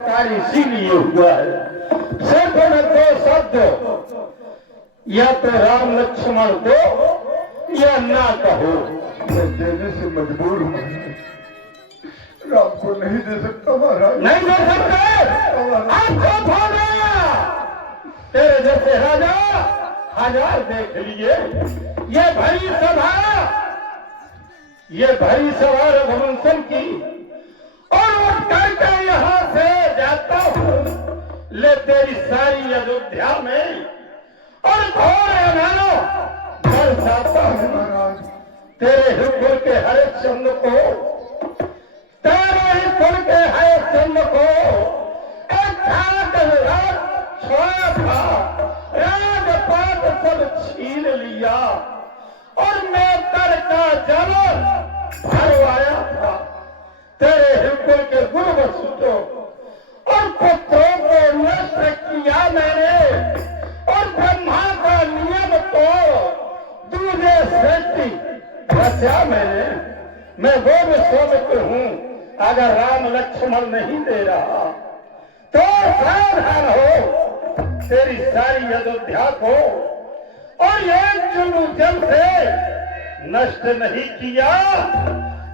कार्य इसीलिए हुआ है। सिर्फ न दो शब्द, या तो राम लक्ष्मण को या ना कहो। मैं देने से मजबूर हूँ महाराज, राम को नहीं दे सकता महाराज। नहीं दे सकते, आपको भागा। तेरे जैसे राजा हजार देख लिए। ये भरी सभा, ये भरी सभा रघुवंशम की, और उठ करके यहाँ से जाता हूँ, ले तेरी सारी अयोध्या में और घोर अनानो बरसाता हूँ महाराज तेरे ही कुल के हरिश्चंद्र को, तेरे ही कुल के हरिश्चंद्र को। एक घाट छोड़ा था, राजपाट सब छीन लिया, और नेतर का जल भरवाया था तेरे हिकुल के गुरु वसुओं और पुत्रों को नष्ट किया मैंने, और ब्रह्मा का नियम तो दूसरे सृष्टि रचा मैंने। मैं वो विश्वामित्र हूँ, अगर राम लक्ष्मण नहीं दे रहा तो सावधान हो, तेरी सारी अयोध्या को और एक चुनु जल से नष्ट नहीं किया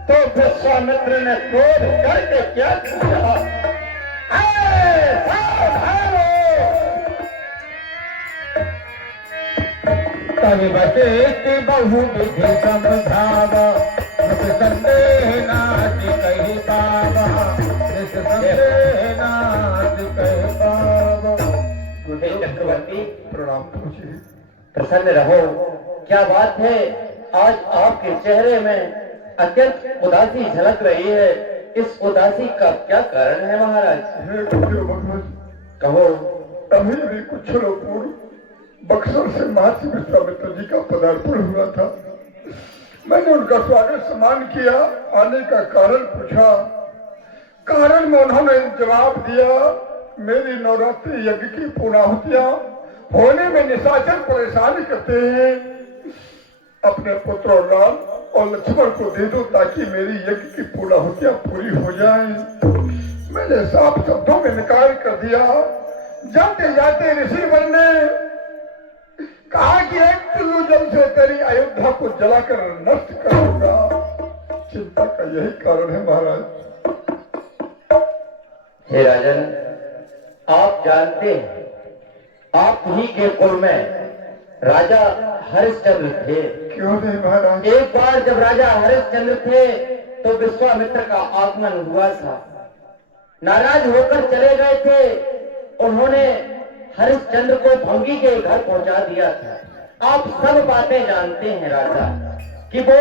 तो विश्वामित्र ने क्रोध करके क्या किया। सावधान हो। तब वशिष्ठ बहु विधि समझावा, संदेह नाच कही पावा, संदेह नाच कही पावा। हे चक्रवर्ती, प्रणाम पूछिए। प्रसन्न रहो। क्या बात है, आज आपके चेहरे में अत्यंत उदासी झलक रही है। इस उदासी का क्या कारण है महाराज? हे गुरुदेव भगवान, कहो। अभी भी कुछ क्षणों पूर्व बक्सर से महर्षि विश्वामित्र जी का पदार्पण हुआ था। मैंने उनका स्वागत सम्मान किया, आने का कारण पूछा। कारण में उन्होंने जवाब दिया, मेरी नवरात्रि यज्ञ की पूर्णाहुतियां होने में निशाचर परेशान करते हैं, अपने पुत्र और राम और लक्ष्मण को दे दो ताकि मेरी यज्ञ की पूर्णाहुतियां पूरी हो जाएं। मैंने साफ शब्दों में निकाल कर दिया। जाते जाते ऋषिवर ने कहा कि एक चुल्लू जल से तेरी अयोध्या को जलाकर नष्ट करूंगा। चिंता का यही कारण है महाराज। हे राजन, आप जानते हैं आप ही के कुल में राजा हरिश्चंद्र थे। क्यों नहीं महाराज? एक बार जब राजा हरिश्चंद्र थे तो विश्वामित्र का आगमन हुआ था। नाराज होकर चले गए थे। उन्होंने हरिश्चंद्र को भंगी के घर पहुंचा दिया था। आप सब बातें जानते हैं राजा, कि वो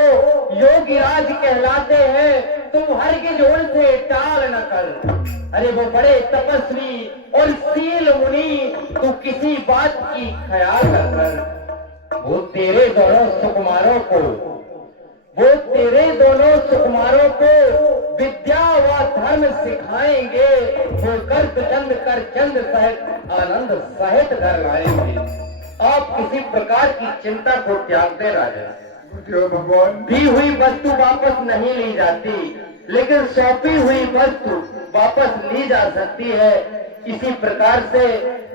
योगी राज कहलाते हैं। तुम हरगिज उनसे टाल न कर। अरे वो बड़े तपस्वी और शील मुनि, तू किसी बात की ख्याल न कर। वो तेरे दोनों सुकुमारों को विद्या व धर्म सिखाएंगे। वो गर्भ चंद कर चंद सहित आनंद सहित घर लाएंगे। आप किसी प्रकार की चिंता को त्याग दे राजा। गुरुदेव भगवान, दी हुई वस्तु वापस नहीं ली जाती, लेकिन सौंपी हुई वस्तु वापस ली जा सकती है। इसी प्रकार से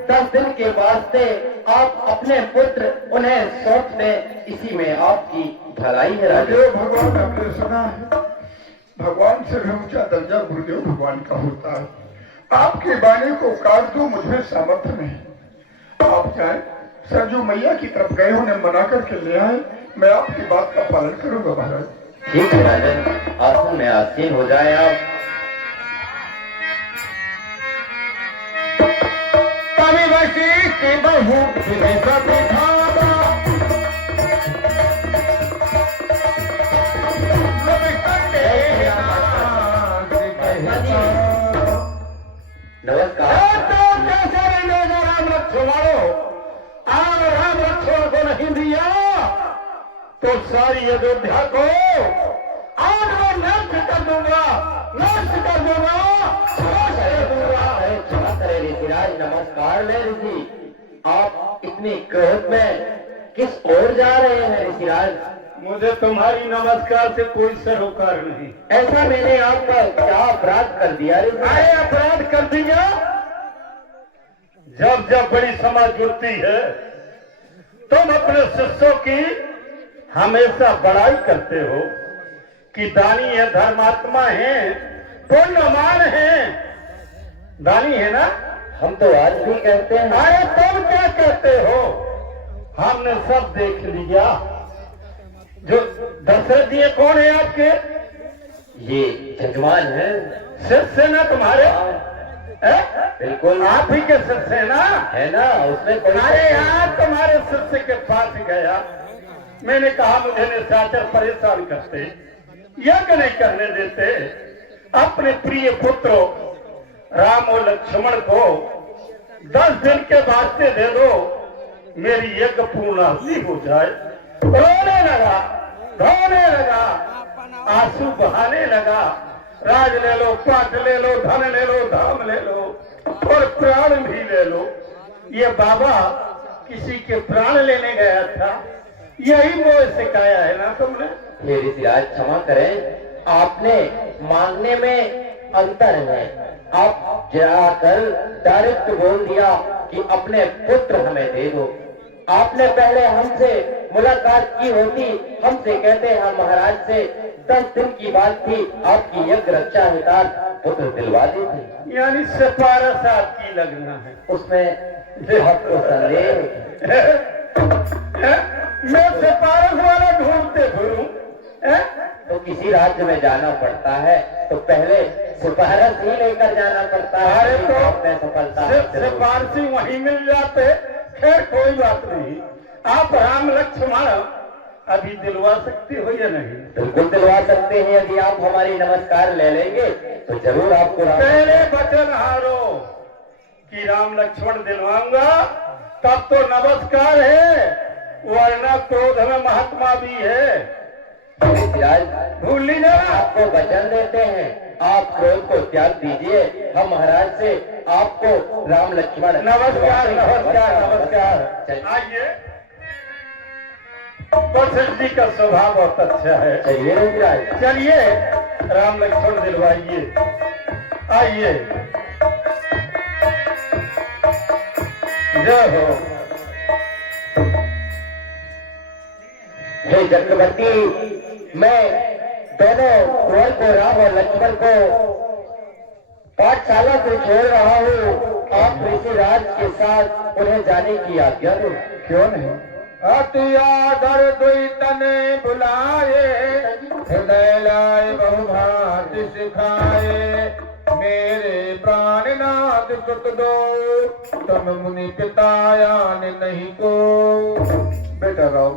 10 दिन के वास्ते आप अपने पुत्र उन्हें सौंप दें, इसी में आपकी भलाई है राजा। गुरुदेव भगवान, हमने सुना है भगवान से भी ऊंचा दर्जा गुरुदेव भगवान का होता है। आपकी वाणी को काट दो, मुझे सामर्थ्य नहीं। आप जाए सरजू मैया की तरफ गए, उन्हें मना करके ले आए। मैं आपकी बात का पालन करूंगा महाराज। ठीक है राजन, आसन में आसीन हो जाए आप। तब वशिष्ठ बहु विधि समझावा, संदेह नाच कही पावा। नमस्कार। राम लक्ष्मणों, आज राम लक्ष्मण को नहीं दिया तो सारी अयोध्या को आज मैं नष्ट कर दूंगा, नष्ट कर दूंगा, नाश कर दूंगा। क्षमा करें ऋषिराज। नमस्कार ले ऋषि। आप इतनी क्रोध में किस ओर जा रहे हैं ऋषिराज? मुझे तुम्हारी नमस्कार से कोई सरोकार नहीं। ऐसा मैंने आपका क्या अपराध कर दिया रे? आए अपराध कर दिया। जब जब बड़ी सभा जुड़ती है तुम अपने शिष्यों की हमेशा बड़ाई करते हो कि दानी है, धर्मात्मा है, पुण्यमान है। दानी है ना? हम तो आज भी कहते हैं। आए तुम क्या कहते हो? हमने सब देख लिया। जो दशरथ जी कौन है आपके? ये जजमान है। शिष्य ना तुम्हारे? बिल्कुल आप ही के शिष्य है ना? है ना, उसमें कोई अरे यार तुम्हारे शिष्य के पास गया, मैंने कहा मुझे निशाचर परेशान करते, यज्ञ नहीं करने देते, अपने प्रिय पुत्रों राम और लक्ष्मण को 10 दिन के वास्ते दे दो, मेरी यज्ञ पूर्णाहुति हो जाए। रोने लगा, धोने लगा, आंसू बहाने लगा। राज ले लो, पाट ले लो, धन ले लो, धाम ले लो और प्राण भी ले लो। ये बाबा किसी के प्राण लेने गया था, यही मोह सिखाया है ना तुमने? हे ऋषिराज क्षमा करें, आपने मांगने में अंतर है। आप जाकर डायरेक्ट बोल दिया कि अपने पुत्र हमें दे दो। आपने पहले हमसे मुलाकात की होती, हमसे कहते हैं महाराज से 10 दिन की बात थी, आपकी यज्ञ रक्षा हितार्थ पुत्र दिलवा दी थी। यानी सिफारिश आपकी लगना है उसमें आपको संदेह है? मैं सिफारिश वाला ढूंढते फिरूं? तो किसी राज्य में जाना पड़ता है तो पहले सिफारिश ही लेकर जाना पड़ता है। अरे तो आपने सफलता सिफारसी वहीं मिल जाते। खैर कोई बात नहीं, आप राम लक्ष्मण अभी दिलवा सकती हो या नहीं? बिल्कुल दिलवा सकते हैं। यदि आप हमारी नमस्कार ले लेंगे तो जरूर आपको पहले वचन हारो कि राम लक्ष्मण दिलवाऊंगा, तब तो नमस्कार है, वरना क्रोध में महात्मा भी है। भूल लीजिए, आपको वचन देते हैं, आप क्रोध को त्याग दीजिए। हम महाराज से आपको राम लक्ष्मण नमस्कार नमस्कार नमस्कार। आइए, वशिष्ठ जी का स्वभाव बहुत अच्छा है। चलिए महाराज, चलिए राम लक्ष्मण दिलवाइए। आइए, जय हो। हे चक्रवर्ती, मैं दोनों कुंवर को, राम और लक्ष्मण को पाठशाला से छोड़ रहा हूँ। आप ऋषिराज के साथ उन्हें जाने की आज्ञा दो। क्यों नहीं? अति आदर दुई तने बुलाए, हृदय लाए बहुभांति सिखाए। मेरे प्राणनाथ सुत दो, तम मुनि पितायान नहीं को। बेटा राम,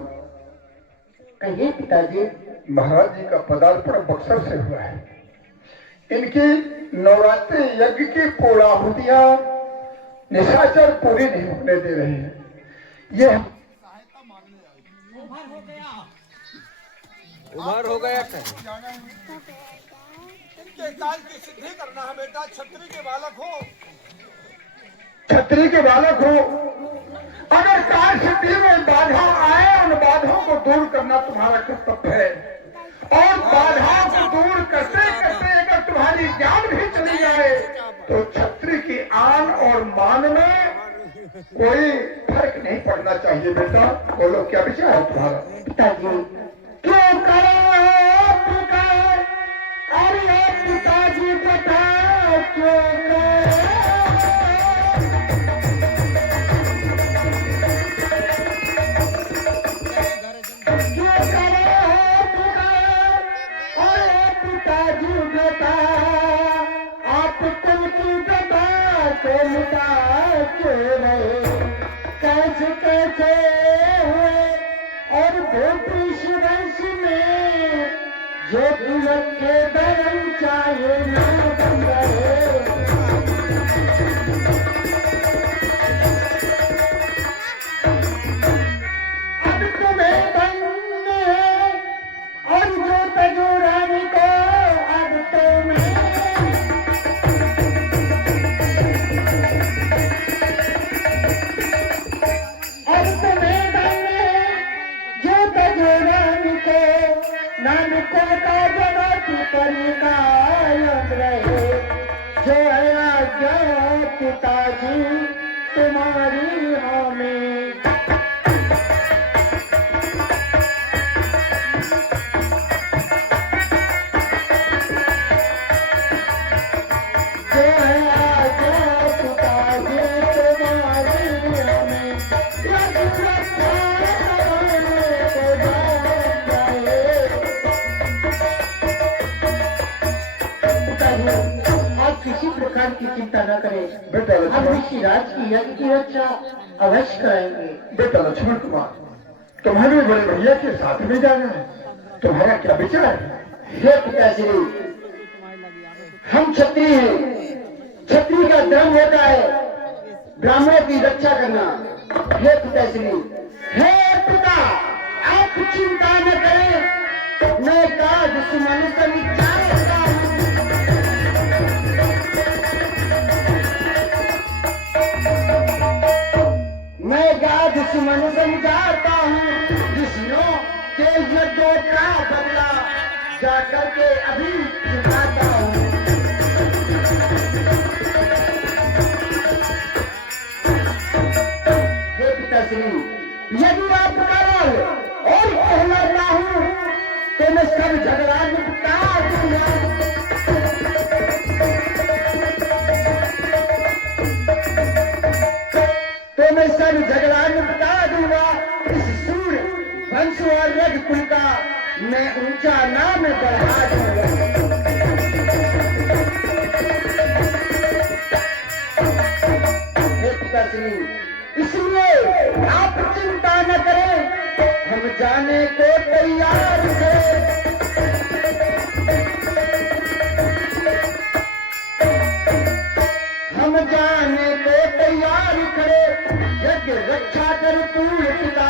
कहिए पिताजी। महाराज जी का पदार्पण बक्सर से हुआ है। इनकी नवरात्रि यज्ञ की पूर्णाहुतियां निशाचर पूरी नहीं होने दे रहे हैं। ये उमर हो गया है। इनके काल की सिद्धि करना है बेटा। छत्री के बालक हो, छत्री के बालक हो, अगर काल सिद्धि में बाधा आए, उन बाधाओं को दूर करना तुम्हारा कर्तव्य है। और बाधाओं को दूर करते करते अगर तुम्हारी जान भी चली जाए तो छत्री की आन और मान में कोई फर्क नहीं पड़ना चाहिए। बेटा बोलो, क्या विचार है तुम्हारा? पिताजी, क्यों करो पुकार, अरे पिताजी बताओ क्यों करो? कैसे कैसे हुए और भूपृष वंश में जो युवक के धर्म चाहे ना बन गए। अब तुम्हें बनने है और जो तजुरानी को अब तुम्हें अब तुम्हें बनने जो तजुरानी को करी कायम रहे, जो है आज्ञा पिताजी तुम्हारी हमें। जो है आज्ञा पिताजी तुम्हारी हमें, यदि रक्षा करने को जान रहे। आप किसी प्रकार की चिंता न करें, बेटा हम लक्ष्मण, ऋषिराज की यज्ञ की रक्षा अवश्य कराएंगे। बेटा लक्ष्मण कुमार, तुम्हारे बड़े भैया के साथ में जाना है, तुम्हारा क्या विचार है? हे पिताश्री, हम क्षत्रिय हैं, क्षत्रिय का धर्म होता है ब्राह्मणों की रक्षा करना। हे पिताश्री, हे पिता, आप चिंता न करें, मैं का दुश्मन से विचार मैं का दुश्मन समझाता हूँ, ऋषियों के यज्ञों का बदला जाकर के अभी चुकाता हूँ। हे पिताश्री, यदि आप करो और कहलाता हूँ तो मैं सब झगड़ा निपटा दूंगा। तो मैं सब झगड़ा निपटा दूंगा। इस सूर्य वंश और रज कुल का मैं ऊंचा नाम बढ़ा दूंगा। हे पिताश्री, इसलिए आप चिंता न करें, हम जाने को तैयार हैं। हम जाने को तैयार खड़े, यज्ञ रक्षा कर पूर्ण पिता,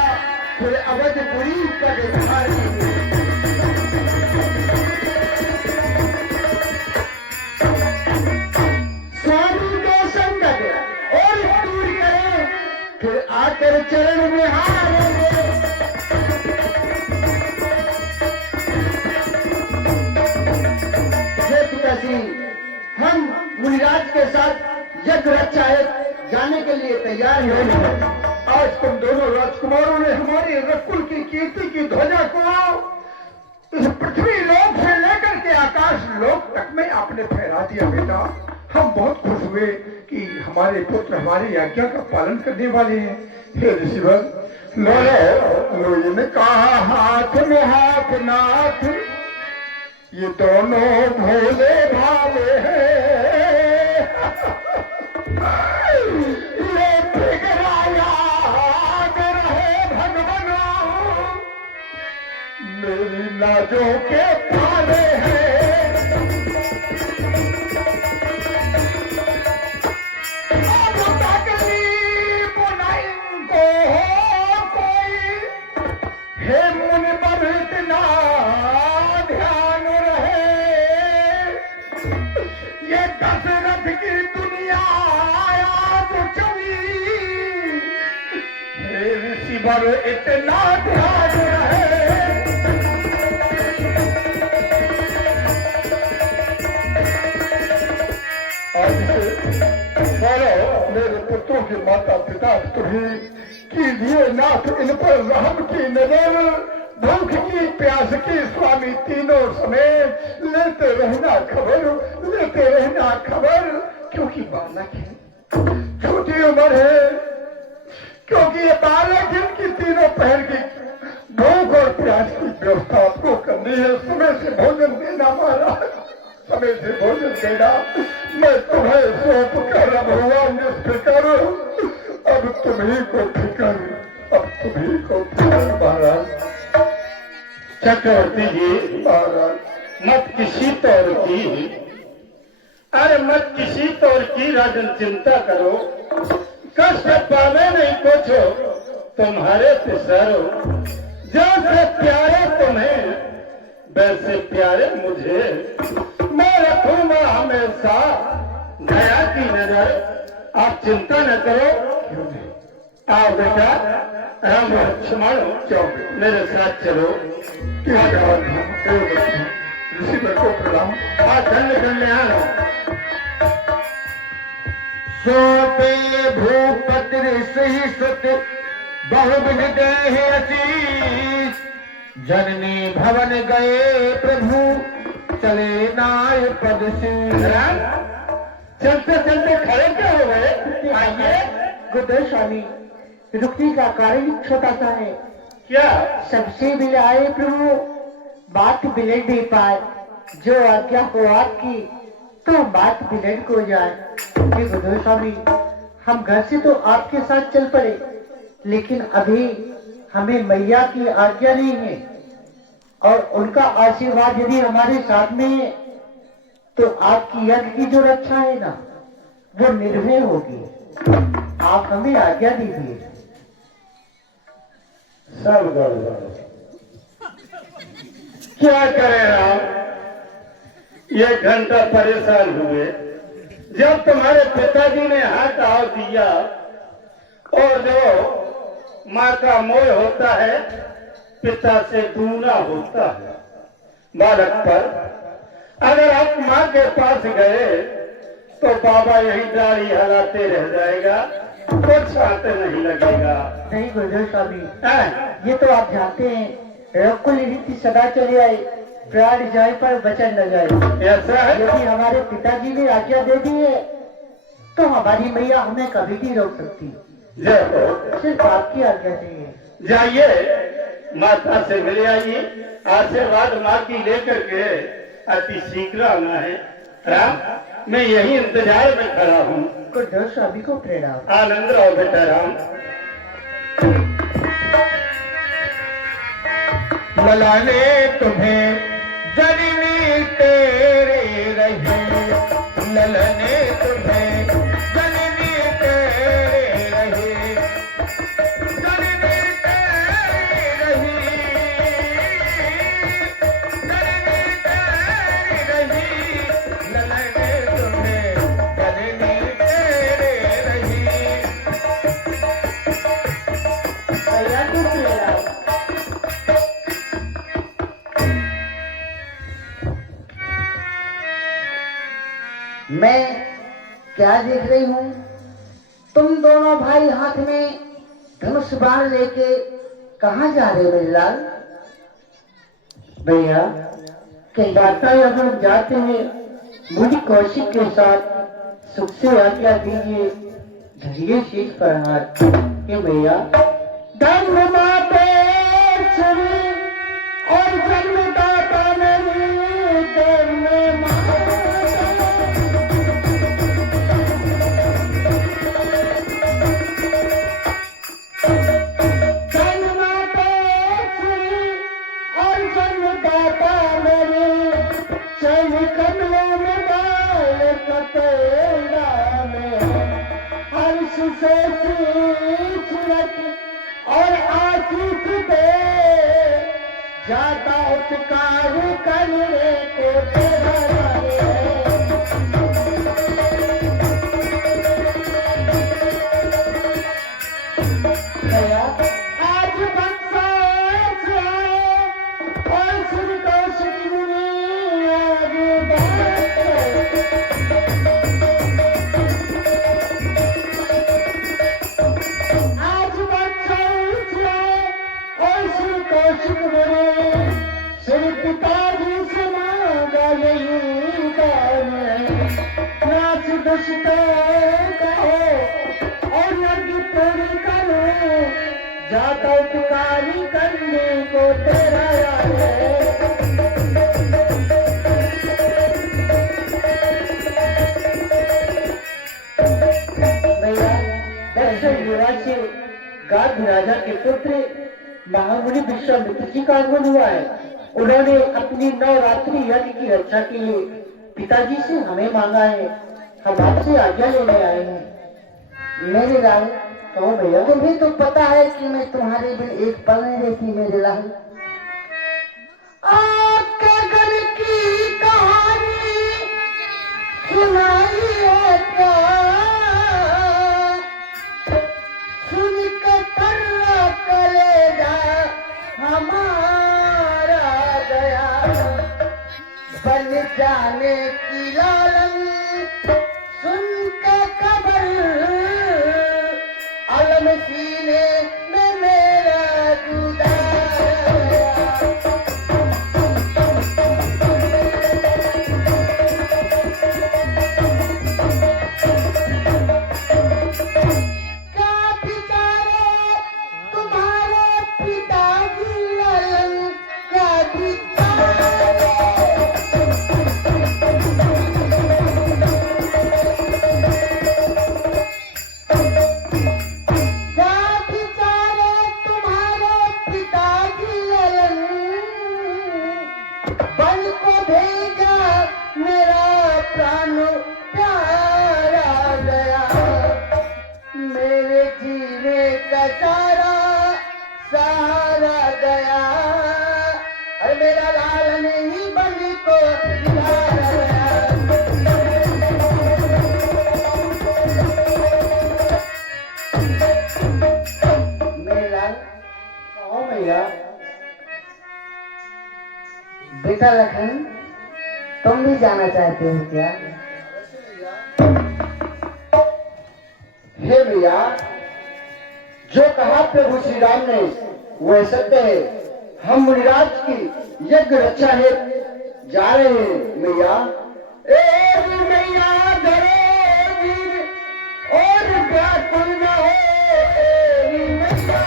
फिर अवधपुरी पदधारी। स्वामी के संकट और दूर करें, फिर आकर चरण में हारेंगे। हे पिताश्री, हम मुनिराज के साथ यज्ञ रक्षा जाने के लिए तैयार हैं। आज तुम दोनों राजकुमारों ने हमारे रकुल की कीर्ति की ध्वजा को इस पृथ्वी लोक से लेकर के आकाश लोक तक में आपने फहरा दिया। बेटा, हम बहुत खुश हुए कि हमारे पुत्र हमारी आज्ञा का पालन करने वाले हैं। हे ऋषिवर, लोई ने कहा हाथ में हाथ नाथ, ये दोनों भोले भाले हैं। ये बिगड़ाया रहे भगवान, मेरी लाजों के पाले हैं। को हो कोई, हे मुनि पर इतना ध्यान रहे, ये दशरथ की दुनिया आज चली, हे ऋषि पर इतना ध्यान रहे। मेरे पुत्रों के माता पिता तुम्हें कीजिए नाथ इन पर रहम की नजर, भूख की प्यास की स्वामी तीनों समय लेते रहना खबर, क्योंकि बालक है, छोटी उम्र है, क्योंकि ये बालक इनकी तीनों पहर की भूख और प्यास की व्यवस्था आपको करनी है। समय से भोजन देना महाराज, समय से भोजन देना। मैं तुम्हें सौंप कर अब हुआ निष्फिकर, अब तुम्ही को फिकर महाराज। चक्रवर्ती जी, महाराज, मत किसी तौर की, अरे मत किसी तौर की राजन चिंता करो, कष्ट पावे नहीं कुछ, तुम्हारे पिसरो, जैसे प्यारे तुम्हें वैसे प्यारे मुझे, मैं रखूंगा हमेशा दया की नजर, आप चिंता न करो। आओ बेटा, राम लक्ष्मण मेरे साथ चलो। ऋषि को प्रणाम। दंड कल्याण सोपे भूपति सही सत बहुबिन देह आशीष जननी भवन गए प्रभु चले नाय पद सिंह। चलते चलते खड़े क्या हो गए? आइए। गुरुदेव स्वामी, रुकने का कारण छोटा सा है। क्या? सबसे मिले आए प्रभु, बात बिगड़ नहीं पाए। जो आज्ञा हो आपकी तो बात बिगड़ को जाए। गुरुदेव स्वामी, हम घर से तो आपके साथ चल पड़े, लेकिन अभी हमें मैया की आज्ञा नहीं है और उनका आशीर्वाद यदि हमारे साथ में है तो आपकी यज्ञ की जो रक्षा है ना वो निर्भय होगी। आप हमें आज्ञा दीजिए। सब गड़बड़। क्या करें राम, ये घंटा परेशान हुए। जब तुम्हारे पिताजी ने हाथ डाल दिया और जो माँ का मोह होता है पिता से दूना होता है बालक पर। अगर आप माँ के पास गए तो बाबा यही दाढ़ी हलाते रह जाएगा, कुछ हाथ नहीं लगेगा। नहीं गुरुदेव स्वामी, ये तो आप जानते हैं, रकुल रीति सदा चले आए, प्राण जाए पर वचन न जाए। ऐसा है? यदि हमारे पिताजी ने आज्ञा दे दी है तो हमारी मैया हमें कभी नहीं रोक सकती। जय हो। सिर्फ आपकी आज्ञा चाहिए। जाइए माता से मिले आइए, आशीर्वाद माँ की लेकर के अति शीघ्र आना है। राम, मैं यही इंतजार में खड़ा हूँ। गुरुदेव स्वामी को प्रणाम। आनंद रहो बेटा राम। ललाने तुम्हें जननी तेरे रही, ललने तुम्हें जननी तेरे रही, जननी तेरे रही, जननी तेरे रही, ललने तुम्हें जननी तेरे रही। मैया को प्रणाम। मैं क्या देख रही हूँ? तुम दोनों भाई हाथ में धनुष बाण लेके कहाँ जा रहे हो मेरे लाल? भैया कहीं वार्ता अगर जाते हैं मुझे कौशिक के साथ सुख से आज्ञा दीजिए। धरिए शीश पर हाथ। ये भैया धर्म माते छवि और जन्मदाता मेरी धर्म माता। और आशीष दे जाता उपकार करने को तेरा है। आज बक्सास आए और श्री कौशिक मुनि आगे कौशिक बने श्री पिताजी से मांगा यही काम है। नाच दुष्ट कहो और यज्ञ पूरी करो, जाता उपकारी करने को तेरा याद है। भैया दक्षिण युवराज से गाध राजा के पुत्र महामुनि विश्वामित्र जी का आगमन हुआ है। उन्होंने अपनी नवरात्रि यज्ञ की रक्षा के लिए पिताजी से हमें मांगा है। हम आपसे आज्ञा लेने आए हैं। मेरे लाल कहो भैया। तुम्हें तो पता है कि मैं तुम्हारे बिन एक पल नहीं रहती मेरे लाल। आपके घर की कहानी सुनाई है प्यार, सुन के कर्रा कलेजा हमारा गया। भैया। बेटा लखन, तुम भी जाना चाहते हो क्या? हे भैया, जो कहा प्रभु श्री राम ने वह सत्य है। हम मुनिराज की यज्ञ रक्षा है जा रहे हैं मैया। मैया धरो वीर और व्याकुल न हो मैया।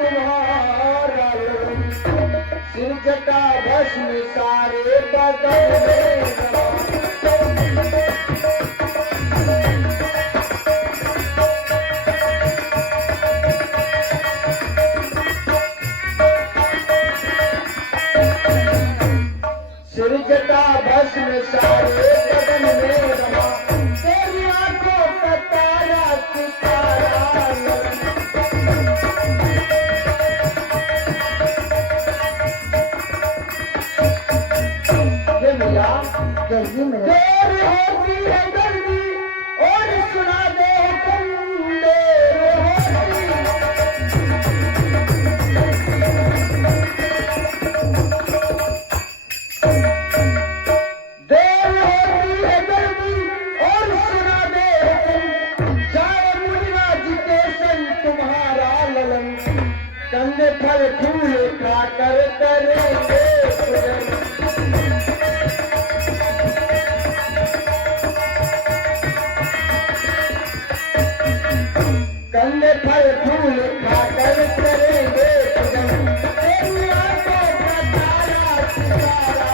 तुम्हारा सिर जटा भस्म सारे बदन में सिर जटा भस्म सारे बदन में रमा। तेरी आंखों का तारा सितारा कहिए मेरे देर होती है जल्दी और सुना दे हुक्म। देर होती है जल्दी और सुना दे हुक्म। जाए मुनिराज के संग तुम्हारा ललन। कंधे फल फूल खाकर करेंगे पूजन। कंधे फल फूल खाकर करेंगे पूजन। तेरी आंखों का तारा सितारा